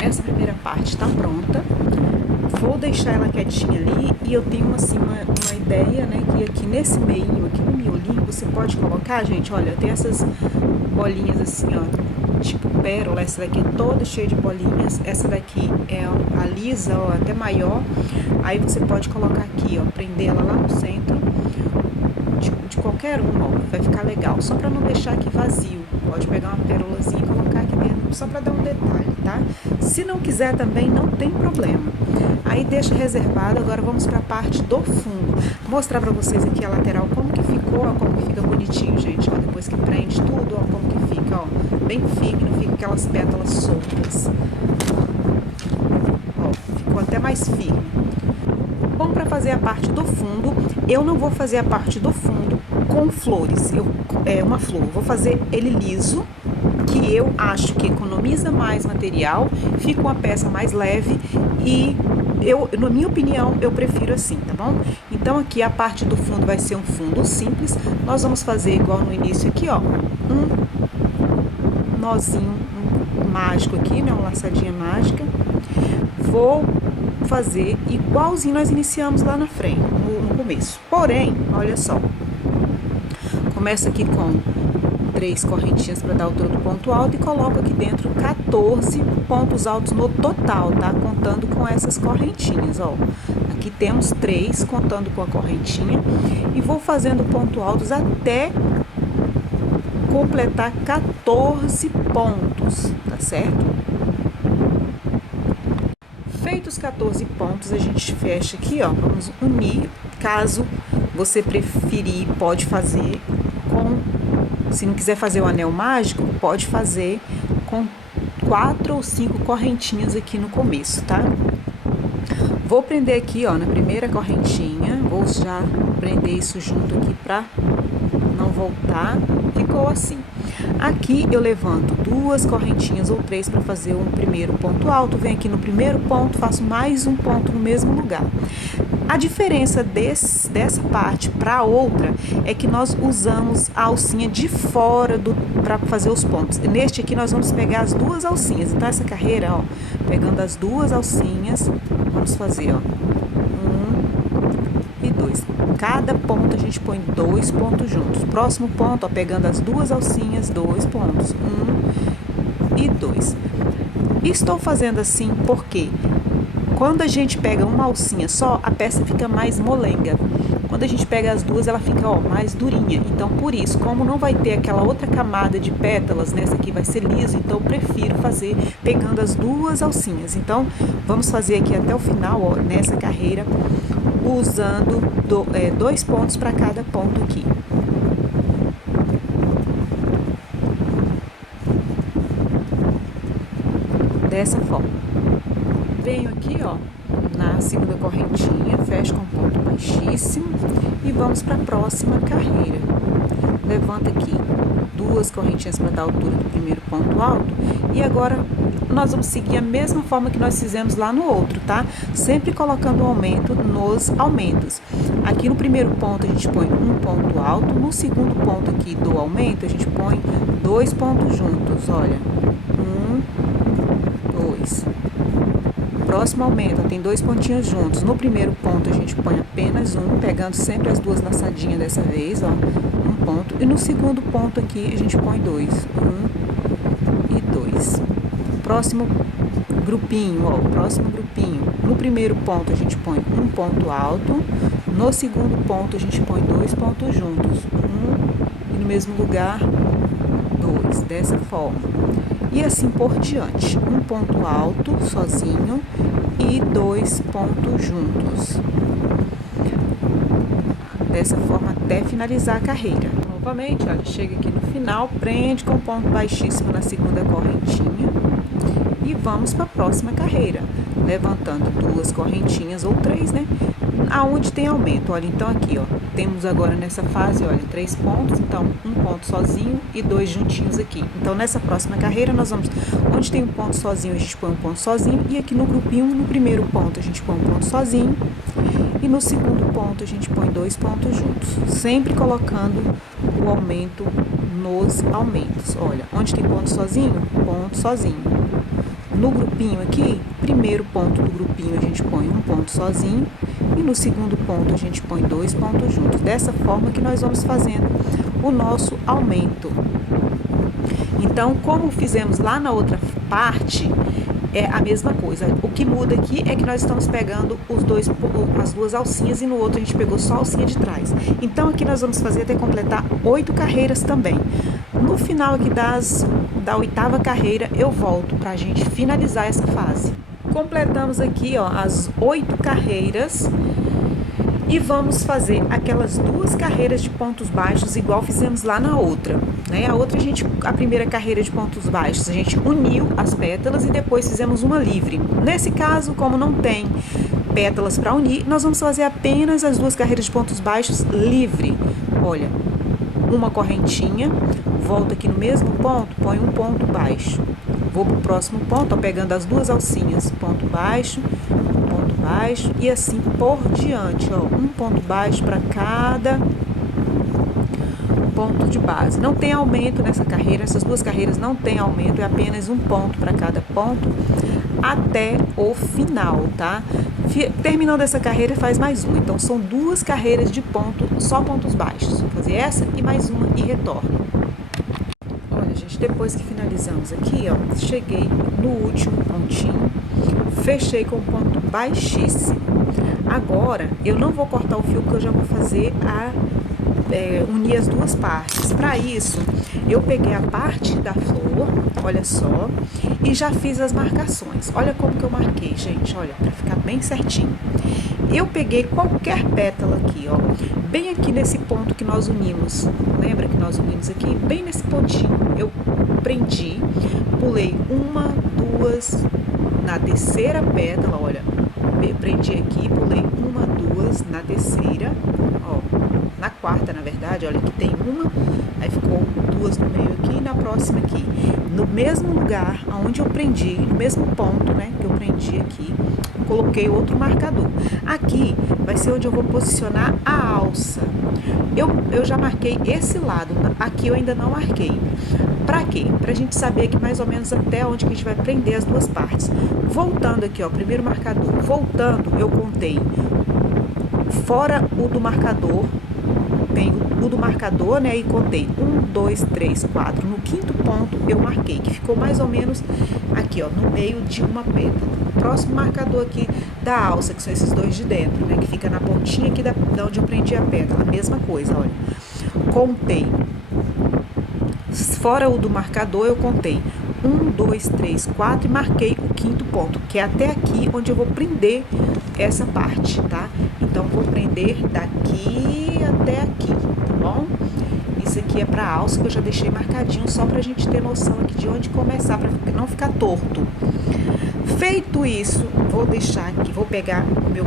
Essa primeira parte tá pronta. Vou deixar ela quietinha ali e eu tenho assim uma ideia, né, que aqui nesse meinho, aqui no miolinho, você pode colocar, gente, olha, tem essas bolinhas assim, ó, tipo pérola, essa daqui é toda cheia de bolinhas, essa daqui é a lisa, ó, até maior, aí você pode colocar aqui, ó, prender ela lá no centro, de qualquer uma, ó, vai ficar legal, só pra não deixar aqui vazio, pode pegar uma pérolazinha e colocar aqui dentro, só pra dar um detalhe, tá? Se não quiser também, não tem problema. Aí deixa reservado, agora vamos para a parte do fundo. Vou mostrar para vocês aqui a lateral como que ficou, ó, como que fica bonitinho, gente, ó, depois que prende tudo, ó, como que fica, ó, bem firme, não fica aquelas pétalas soltas. Ó, ficou até mais firme. Bom, para fazer a parte do fundo, eu não vou fazer a parte do fundo com flores, uma flor, vou fazer ele liso, que eu acho que economiza mais material, fica uma peça mais leve e na minha opinião, eu prefiro assim, tá bom? Então aqui a parte do fundo vai ser um fundo simples, nós vamos fazer igual no início aqui, ó, um nozinho mágico aqui, né, uma laçadinha mágica. Vou fazer igualzinho nós iniciamos lá na frente, no começo. Porém, olha só, começa aqui com 3 correntinhas para dar a altura do ponto alto e coloco aqui dentro 14 pontos altos no total, tá? Contando com essas correntinhas, ó. Aqui temos 3, contando com a correntinha. E vou fazendo pontos altos até completar 14 pontos, tá certo? Feitos 14 pontos, a gente fecha aqui, ó. Vamos unir. Caso você preferir, pode fazer com... Se não quiser fazer o anel mágico, pode fazer com 4 ou 5 correntinhas aqui no começo, tá? Vou prender aqui, ó, na primeira correntinha. Vou já prender isso junto aqui pra não voltar. Ficou assim. Aqui eu levanto 2 correntinhas ou 3 para fazer um primeiro ponto alto. Venho aqui no primeiro ponto, faço mais um ponto no mesmo lugar. A diferença dessa parte para outra é que nós usamos a alcinha de fora para fazer os pontos. Neste aqui nós vamos pegar as 2 alcinhas. Então essa carreira, ó, pegando as 2 alcinhas, vamos fazer, ó, 1 e 2. Cada ponto a gente põe 2 pontos juntos. Próximo ponto, ó, pegando as 2 alcinhas, 2 pontos, 1 e 2. Estou fazendo assim porque quando a gente pega uma alcinha só, a peça fica mais molenga. Quando a gente pega as 2, ela fica, ó, mais durinha. Então, por isso, como não vai ter aquela outra camada de pétalas, nessa aqui vai ser liso, então eu prefiro fazer pegando as 2 alcinhas. Então, vamos fazer aqui até o final, ó, nessa carreira, usando 2 pontos para cada ponto aqui. Dessa forma. Venho aqui, ó, na segunda correntinha, fecho com ponto baixíssimo e vamos para a próxima carreira. Levanta aqui 2 correntinhas para dar altura do primeiro ponto alto e agora nós vamos seguir a mesma forma que nós fizemos lá no outro, tá? Sempre colocando o aumento nos aumentos. Aqui no primeiro ponto a gente põe um ponto alto, no segundo ponto aqui do aumento a gente põe 2 pontos juntos, olha, 1, 2. Próximo aumento, ó, tem 2 pontinhos juntos. No primeiro ponto a gente põe apenas um, pegando sempre as 2 laçadinhas dessa vez, ó, um ponto. E no segundo ponto aqui a gente põe 2, 1 e 2. Próximo grupinho, ó, próximo grupinho. No primeiro ponto a gente põe um ponto alto, no segundo ponto a gente põe 2 pontos juntos, e no mesmo lugar 2, dessa forma. E assim por diante, um ponto alto sozinho e 2 pontos juntos. Dessa forma até finalizar a carreira. Novamente, olha, chega aqui no final, prende com ponto baixíssimo na segunda correntinha e vamos para a próxima carreira, levantando 2 correntinhas ou 3, né? Aonde tem aumento, olha, então aqui, ó, temos agora nessa fase, olha, 3 pontos, então um ponto sozinho e 2 juntinhos aqui. Então nessa próxima carreira nós vamos, onde tem um ponto sozinho a gente põe um ponto sozinho e aqui no grupinho, no primeiro ponto a gente põe um ponto sozinho e no segundo ponto a gente põe 2 pontos juntos, sempre colocando o aumento nos aumentos. Olha, onde tem ponto sozinho, ponto sozinho. No grupinho aqui, primeiro ponto do grupinho a gente põe um ponto sozinho e no segundo ponto a gente põe 2 pontos juntos. Dessa forma que nós vamos fazendo o nosso aumento. Então, como fizemos lá na outra parte, é a mesma coisa. O que muda aqui é que nós estamos pegando as 2 alcinhas e no outro a gente pegou só a alcinha de trás. Então, aqui nós vamos fazer até completar 8 carreiras também. No final aqui da 8ª carreira, eu volto para a gente finalizar essa fase. Completamos aqui, ó, as 8 carreiras e vamos fazer aquelas 2 carreiras de pontos baixos igual fizemos lá na outra, né? A primeira carreira de pontos baixos, a gente uniu as pétalas e depois fizemos uma livre. Nesse caso, como não tem pétalas para unir, nós vamos fazer apenas as 2 carreiras de pontos baixos livre. Olha, uma correntinha, volto aqui no mesmo ponto, põe um ponto baixo. Vou para o próximo ponto, ó, pegando as 2 alcinhas, ponto baixo e assim por diante, ó, um ponto baixo para cada ponto de base. Não tem aumento nessa carreira, essas 2 carreiras não tem aumento, é apenas um ponto para cada ponto até o final, tá? Terminando essa carreira, faz mais uma. Então, são 2 carreiras de ponto, só pontos baixos. Vou fazer essa e mais uma e retorno. Olha, gente, depois que finalizamos aqui, ó, cheguei no último pontinho, fechei com ponto baixíssimo. Agora, eu não vou cortar o fio, porque eu já vou fazer unir as 2 partes. Para isso, eu peguei a parte da flor, olha só, e já fiz as marcações. Olha como que eu marquei, gente, olha, para ficar bem certinho. Eu peguei qualquer pétala aqui, ó, bem aqui nesse ponto que nós unimos. Lembra que nós unimos aqui? Bem nesse pontinho, eu prendi, pulei 1, 2, na terceira pétala, olha, prendi aqui, pulei 1, 2, na terceira, ó, na quarta, na verdade, olha, aqui tem uma, aí ficou 2 no meio aqui e na próxima aqui. No mesmo lugar onde eu prendi, no mesmo ponto, né, que eu prendi aqui, coloquei outro marcador. Aqui vai ser onde eu vou posicionar a alça. Eu já marquei esse lado, aqui eu ainda não marquei. Pra quê? Pra gente saber aqui mais ou menos até onde que a gente vai prender as 2 partes. Voltando aqui, ó, primeiro marcador, voltando, eu contei fora o do marcador, tem o do marcador, né, e contei 1, 2, 3, 4. No 5º ponto eu marquei, que ficou mais ou menos aqui, ó, no meio de uma pétala. Próximo marcador aqui da alça, que são esses 2 de dentro, né, que fica na pontinha aqui da onde eu prendi a pétala. A mesma coisa, olha. Contei. Fora o do marcador, eu contei 1, 2, 3, 4 e marquei o 5º ponto, que é até aqui onde eu vou prender essa parte, tá? Então, vou prender daqui até aqui, tá bom? Isso aqui é pra alça, que eu já deixei marcadinho, só pra gente ter noção aqui de onde começar, pra não ficar torto. Feito isso, vou deixar aqui, vou pegar o meu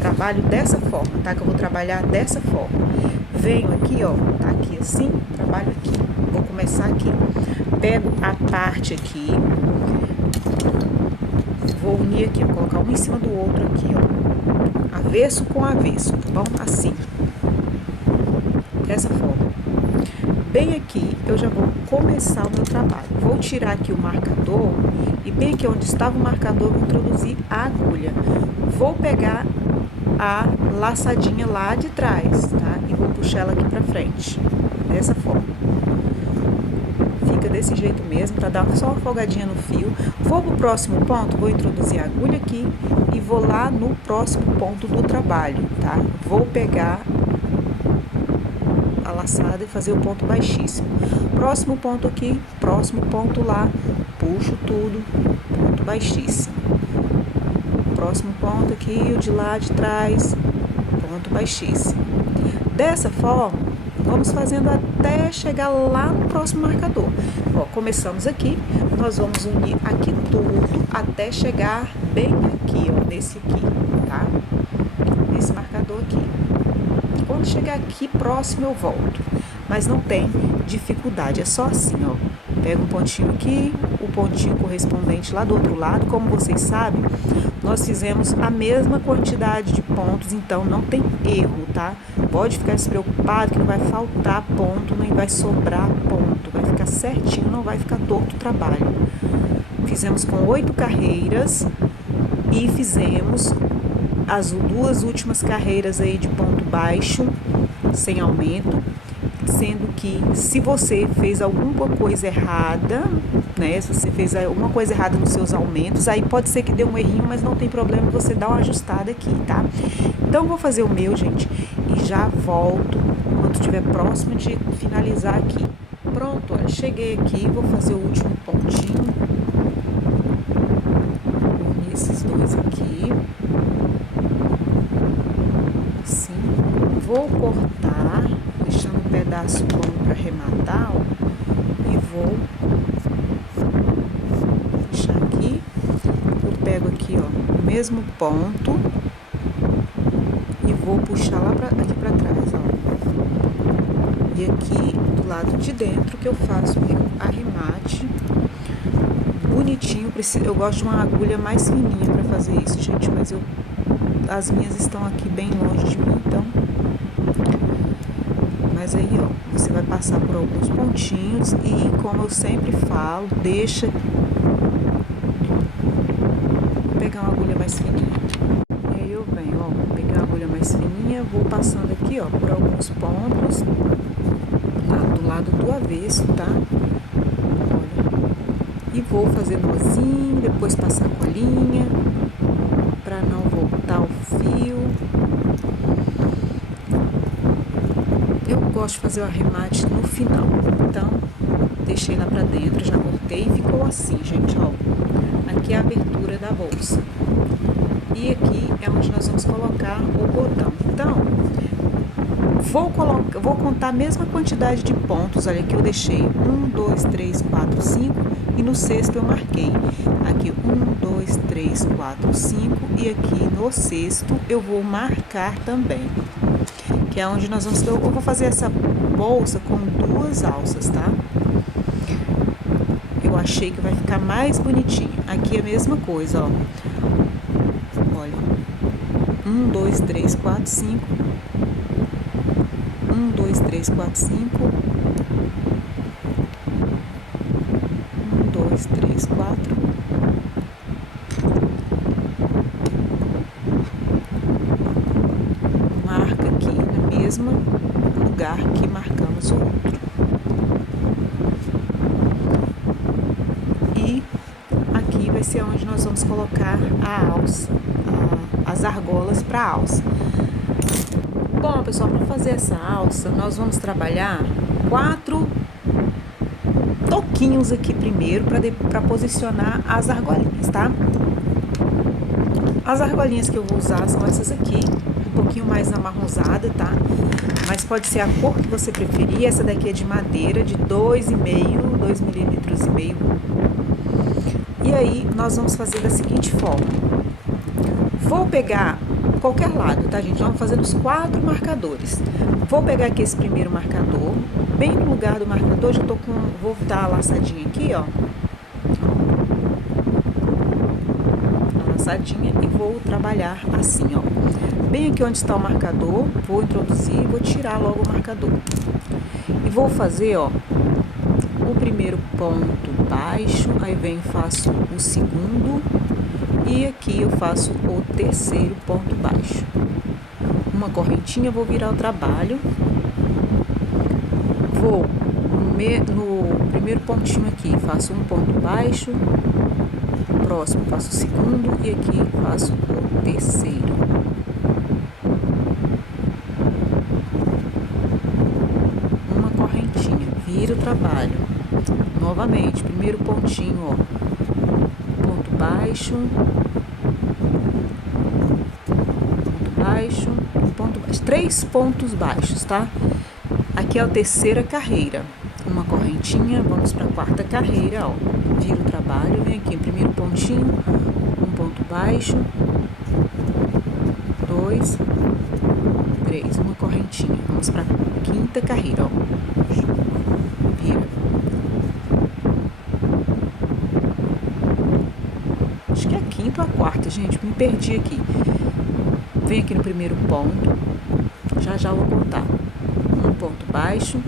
trabalho dessa forma, tá? Que eu vou trabalhar dessa forma. Venho aqui, ó, tá aqui assim, trabalho aqui. Vou começar aqui. Pego a parte aqui, vou unir aqui, ó, colocar um em cima do outro aqui, ó. Avesso com avesso, tá bom? Assim. Dessa forma. Bem aqui, eu já vou começar o meu trabalho. Vou tirar aqui o marcador e bem aqui onde estava o marcador, vou introduzir a agulha. Vou pegar a laçadinha lá de trás, tá? E vou puxar ela aqui pra frente, dessa forma. Fica desse jeito mesmo, pra dar só uma folgadinha no fio. Vou pro próximo ponto, vou introduzir a agulha aqui e vou lá no próximo ponto do trabalho, tá? Vou pegar a laçada e fazer o ponto baixíssimo. Próximo ponto aqui, próximo ponto lá, puxo tudo, ponto baixíssimo. Próximo ponto aqui, o de lá de trás, ponto baixíssimo. Dessa forma, vamos fazendo até chegar lá no próximo marcador. Ó, começamos aqui, nós vamos unir aqui tudo até chegar bem aqui, ó, nesse aqui, tá? Nesse marcador aqui. Quando chegar aqui próximo eu volto, mas não tem dificuldade, é só assim, ó. Pega um pontinho aqui, o pontinho correspondente lá do outro lado. Como vocês sabem, nós fizemos a mesma quantidade de pontos, então não tem erro, tá? Pode ficar despreocupado que não vai faltar ponto, nem vai sobrar ponto, vai ficar certinho, não vai ficar torto o trabalho. Fizemos com 8 carreiras e fizemos as 2 últimas carreiras aí de ponto baixo, sem aumento, sendo que se você fez alguma coisa errada, né, se você fez alguma coisa errada nos seus aumentos, aí pode ser que dê um errinho, mas não tem problema, você dá uma ajustada aqui, tá? Então, vou fazer o meu, gente, e já volto quando estiver próximo de finalizar aqui. Pronto, olha, cheguei aqui, vou fazer o último pontinho, unir esses dois aqui, assim, vou cortar, deixando um pedaço bom para arrematar, ó, e vou deixar aqui. Eu pego aqui, ó, o mesmo ponto e vou puxar lá aqui para trás, ó. E aqui do lado de dentro que eu faço o meu arremate bonitinho. Eu gosto de uma agulha mais fininha para fazer isso, gente, mas as minhas estão aqui bem longe de mim, então. Mas aí, ó, você vai passar por alguns pontinhos e, como eu sempre falo, deixa. Vou pegar uma agulha mais fininha. E aí eu venho, ó, vou pegar a agulha mais fininha, vou passando aqui, ó, por alguns pontos, tá, do lado do avesso, tá? Olha. E vou fazer nozinho, depois passar com a linha, pra não voltar o fio. Eu gosto de fazer o arremate no final, então deixei lá pra dentro, já cortei e ficou assim, gente, ó. Aqui é a abertura da bolsa e aqui é onde nós vamos colocar o botão. Então, vou contar a mesma quantidade de pontos. Olha, aqui eu deixei 1, 2, 3, 4, 5 e no sexto eu marquei aqui 1, 2, 3, 4, 5 e aqui no sexto eu vou marcar também, que é onde nós vamos. Eu vou fazer essa bolsa com 2 alças, tá? Eu achei que vai ficar mais bonitinho. Aqui é a mesma coisa, ó. Olha. 1, 2, 3, 4, 5. 1, 2, 3, 4, 5. 1, 2, 3, 4. Marca aqui no mesmo lugar que marcamos o outro. E aqui vai ser onde nós vamos colocar a alça, as argolas para a alça. Bom, pessoal, para fazer essa alça, nós vamos trabalhar 4 toquinhos aqui primeiro para posicionar as argolinhas, tá? As argolinhas que eu vou usar são essas aqui, pouquinho mais amarronzada, tá? Mas pode ser a cor que você preferir. Essa daqui é de madeira, de 2,5 milímetros. E aí, nós vamos fazer da seguinte forma. Vou pegar qualquer lado, tá, gente? Vamos fazer os 4 marcadores. Vou pegar aqui esse primeiro marcador, bem no lugar do marcador, já tô com... Vou dar a laçadinha aqui, ó. A laçadinha e vou trabalhar assim, ó. Bem aqui onde está o marcador, vou introduzir e vou tirar logo o marcador. E vou fazer, ó, o primeiro ponto baixo, aí venho e faço o segundo, e aqui eu faço o terceiro ponto baixo. Uma correntinha, vou virar o trabalho. Vou no primeiro pontinho aqui, faço um ponto baixo, próximo faço o segundo e aqui faço o terceiro. Uma correntinha, vira o trabalho. Novamente, primeiro pontinho, ó, ponto baixo, ponto baixo, 3 pontos baixos, tá? Aqui é a terceira carreira, uma correntinha, vamos para a quarta carreira, ó, vira o trabalho, vem aqui, primeiro pontinho, um ponto baixo, 2, 3, uma correntinha, vamos para a quinta carreira, ó, vira. Acho que é a quinta ou a quarta, gente, me perdi aqui. Vem aqui no primeiro ponto, já vou contar. Um ponto baixo,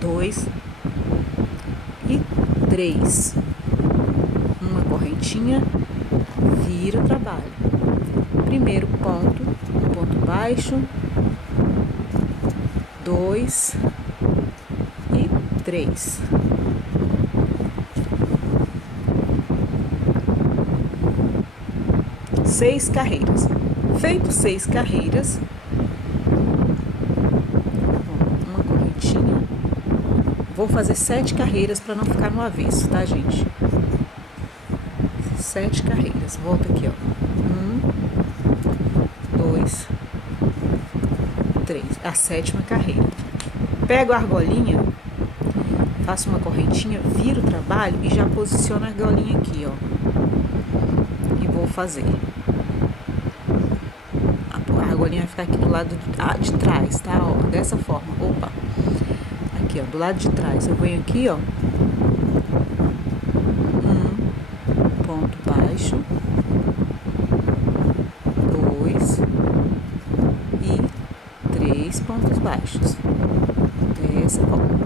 2 e 3. Uma correntinha, vira o trabalho. Primeiro ponto, um ponto baixo, 2 e 3. Seis carreiras. Feito 6 carreiras, uma correntinha, vou fazer 7 carreiras para não ficar no avesso, tá, gente? 7 carreiras, volta aqui, ó, 1, 2, 3, a 7ª carreira. Pego a argolinha, faço uma correntinha, viro o trabalho e já posiciono a argolinha aqui, ó, e vou fazer. A argolinha vai ficar aqui do lado de trás, tá? Ó, dessa forma. Opa! Aqui, ó, do lado de trás. Eu venho aqui, ó. Um ponto baixo. 2 e 3 pontos baixos. Dessa forma.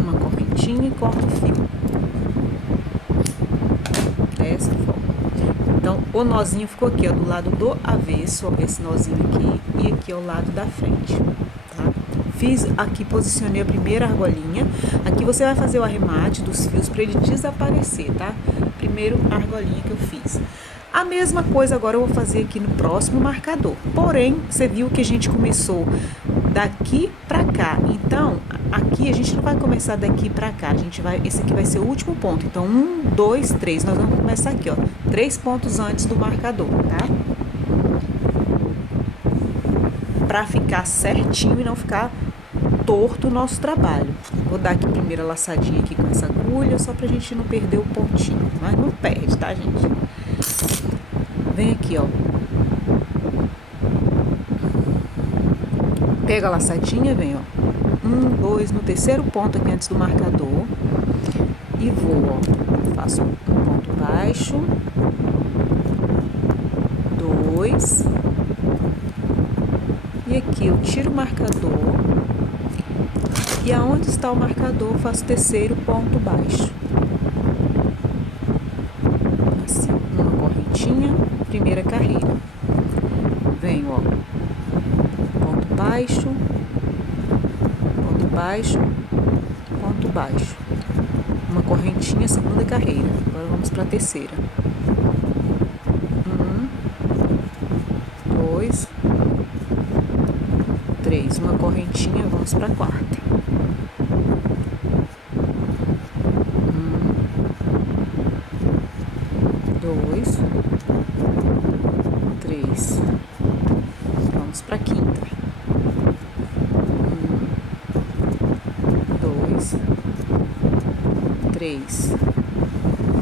Uma correntinha e corto o fio. Dessa forma. Então, o nozinho ficou aqui, ó, do lado do avesso, ó, esse nozinho aqui, e aqui ao lado da frente, tá? Fiz aqui, posicionei a primeira argolinha. Aqui você vai fazer o arremate dos fios para ele desaparecer, tá? Primeiro argolinha que eu fiz. A mesma coisa agora eu vou fazer aqui no próximo marcador. Porém, você viu que a gente começou daqui pra cá. Então, aqui a gente não vai começar daqui pra cá. A gente vai, esse aqui vai ser o último ponto. Então, 1, 2, 3. Nós vamos começar aqui, ó. 3 pontos antes do marcador, tá? Pra ficar certinho e não ficar torto o nosso trabalho. Vou dar aqui primeiro a laçadinha aqui com essa agulha, só pra gente não perder o pontinho. Mas não perde, tá, gente? Vem aqui, ó. Pega a laçadinha, vem, ó. 1, 2, no terceiro ponto aqui antes do marcador. E vou, ó. Faço um ponto baixo. 2. E aqui eu tiro o marcador. E aonde está o marcador, eu faço o terceiro ponto baixo. Assim, uma correntinha, primeira carreira. Venho, ó. Ponto baixo, ponto baixo. Uma correntinha, segunda carreira. Agora vamos para a terceira. 1, 2, 3. Uma correntinha, vamos para a quarta. 1, 2, 3. vamos pra quinta. 1, 2, 3.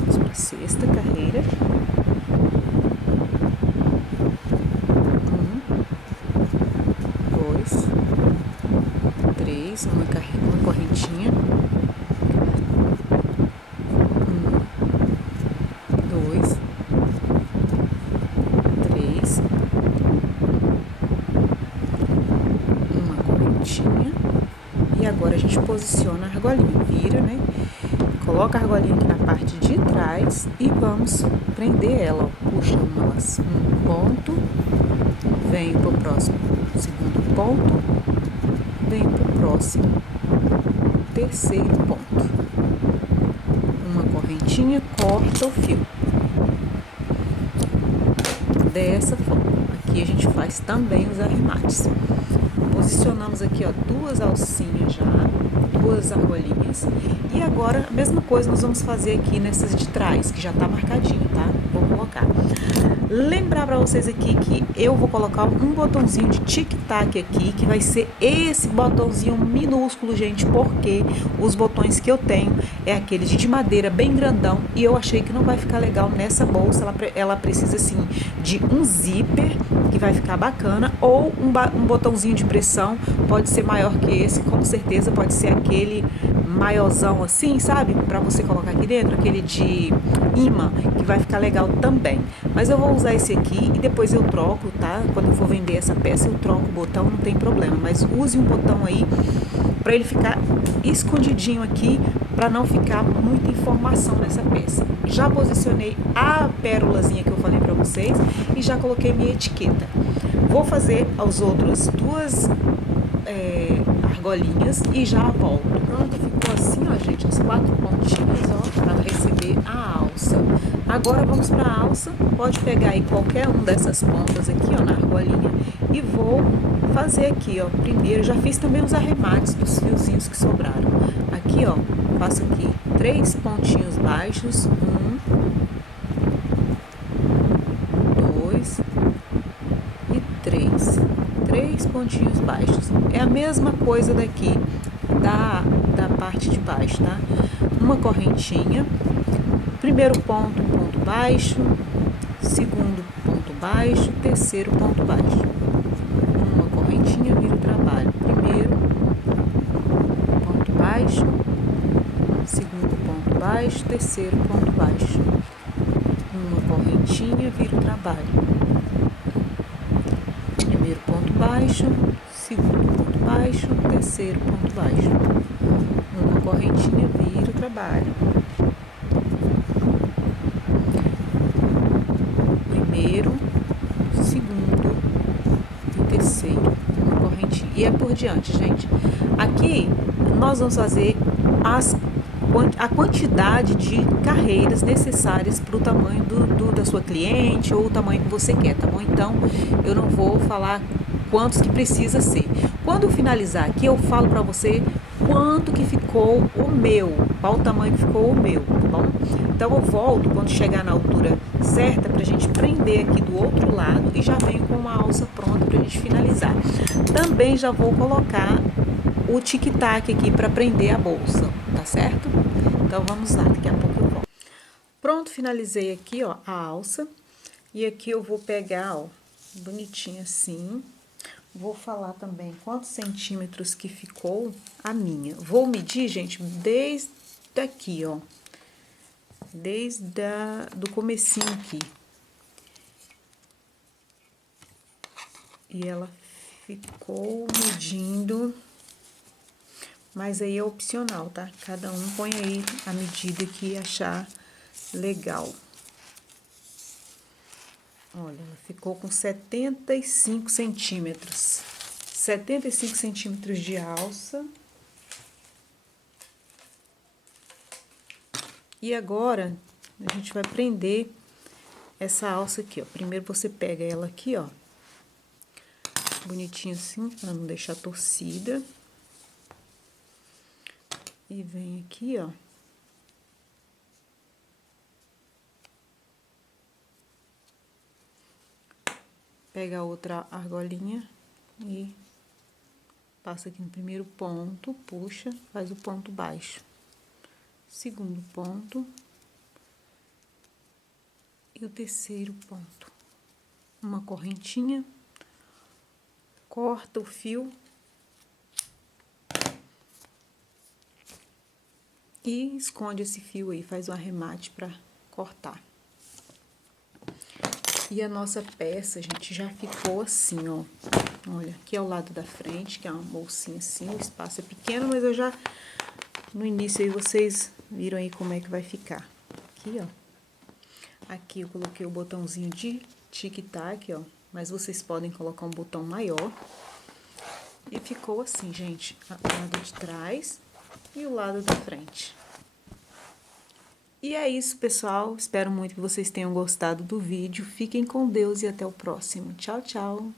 Vamos pra sexta carreira. 1, 2, 3, uma correntinha. 1, 2, 3, uma correntinha. E agora a gente posiciona a argolinha, vira, né? Coloca a argolinha aqui na parte de trás e vamos prender ela, ó. Puxa um ponto, venho pro próximo segundo ponto, venho pro próximo terceiro ponto. Uma correntinha, corta o fio. Dessa forma. Aqui a gente faz também os arremates. Posicionamos aqui, ó, duas alcinhas já, duas argolinhas. E agora, a mesma coisa nós vamos fazer aqui nessas de trás, que já tá marcadinho, tá? Vou colocar. Lembrar pra vocês aqui que eu vou colocar um botãozinho de tic-tac aqui, que vai ser esse botãozinho minúsculo, gente, porque os botões que eu tenho é aqueles de madeira bem grandão e eu achei que não vai ficar legal nessa bolsa. Ela precisa, assim, de um zíper, que vai ficar bacana, ou um botãozinho de pressão, pode ser maior que esse, com certeza pode ser aquele maiorzão assim, sabe? Pra você colocar aqui dentro, aquele de imã, que vai ficar legal também. Mas eu vou usar esse aqui e depois eu troco, tá? Quando eu for vender essa peça, eu troco o botão, não tem problema. Mas use um botão aí pra ele ficar escondidinho aqui, para não ficar muita informação nessa peça. Já posicionei a pérolazinha que eu falei para vocês e já coloquei minha etiqueta. Vou fazer as outras duas argolinhas e já volto. Pronto, ficou assim, ó, gente, as 4 pontinhas, ó, para receber a alça. Agora vamos para a alça. Pode pegar aí qualquer um dessas pontas aqui, ó, na argolinha e vou fazer aqui, ó. Primeiro, já fiz também os arremates dos fiozinhos que sobraram. Aqui, ó, faço aqui 3 pontinhos baixos, 1, 2 e 3. 3 pontinhos baixos. É a mesma coisa daqui da parte de baixo, tá? Uma correntinha, primeiro ponto, um ponto baixo, segundo ponto baixo, terceiro ponto baixo. Uma correntinha, vira o trabalho. Primeiro ponto baixo, segundo ponto baixo, terceiro ponto baixo. Uma correntinha, vira o trabalho. Primeiro ponto baixo, segundo ponto baixo, terceiro ponto baixo. Uma correntinha, vira o trabalho. Primeiro, segundo e terceiro. Uma correntinha. E é por diante, gente. Aqui nós vamos fazer a quantidade de carreiras necessárias para o tamanho da sua cliente ou o tamanho que você quer, tá bom? Então, eu não vou falar quantos que precisa ser. Quando eu finalizar aqui, eu falo para você quanto que ficou o meu, qual o tamanho que ficou o meu, tá bom? Então, eu volto quando chegar na altura certa pra gente prender aqui do outro lado e já venho com uma alça pronta pra gente finalizar. Também já vou colocar o tic-tac aqui para prender a bolsa, tá certo? Então vamos lá, daqui a pouco eu volto. Pronto, finalizei aqui, ó, a alça. E aqui eu vou pegar, ó, bonitinho assim. Vou falar também quantos centímetros que ficou a minha. Vou medir, gente, desde aqui, ó. Desde do comecinho aqui. E ela ficou medindo... Mas aí é opcional, tá? Cada um põe aí a medida que achar legal. Olha, ela ficou com 75 centímetros. 75 centímetros de alça. E agora, a gente vai prender essa alça aqui, ó. Primeiro você pega ela aqui, ó. Bonitinho assim, pra não deixar torcida. E vem aqui, ó. Pega a outra argolinha E passa aqui no primeiro ponto, puxa, faz o ponto baixo. Segundo ponto. E o terceiro ponto. Uma correntinha. Corta o fio. E esconde esse fio aí, faz um arremate pra cortar. E a nossa peça, gente, já ficou assim, ó. Olha, aqui é o lado da frente, que é uma bolsinha assim, o espaço é pequeno, mas eu já... No início aí vocês viram aí como é que vai ficar. Aqui, ó. Aqui eu coloquei o botãozinho de tic-tac, ó. Mas vocês podem colocar um botão maior. E ficou assim, gente. O lado de trás e o lado da frente. E é isso, pessoal. Espero muito que vocês tenham gostado do vídeo. Fiquem com Deus e até o próximo. Tchau, tchau!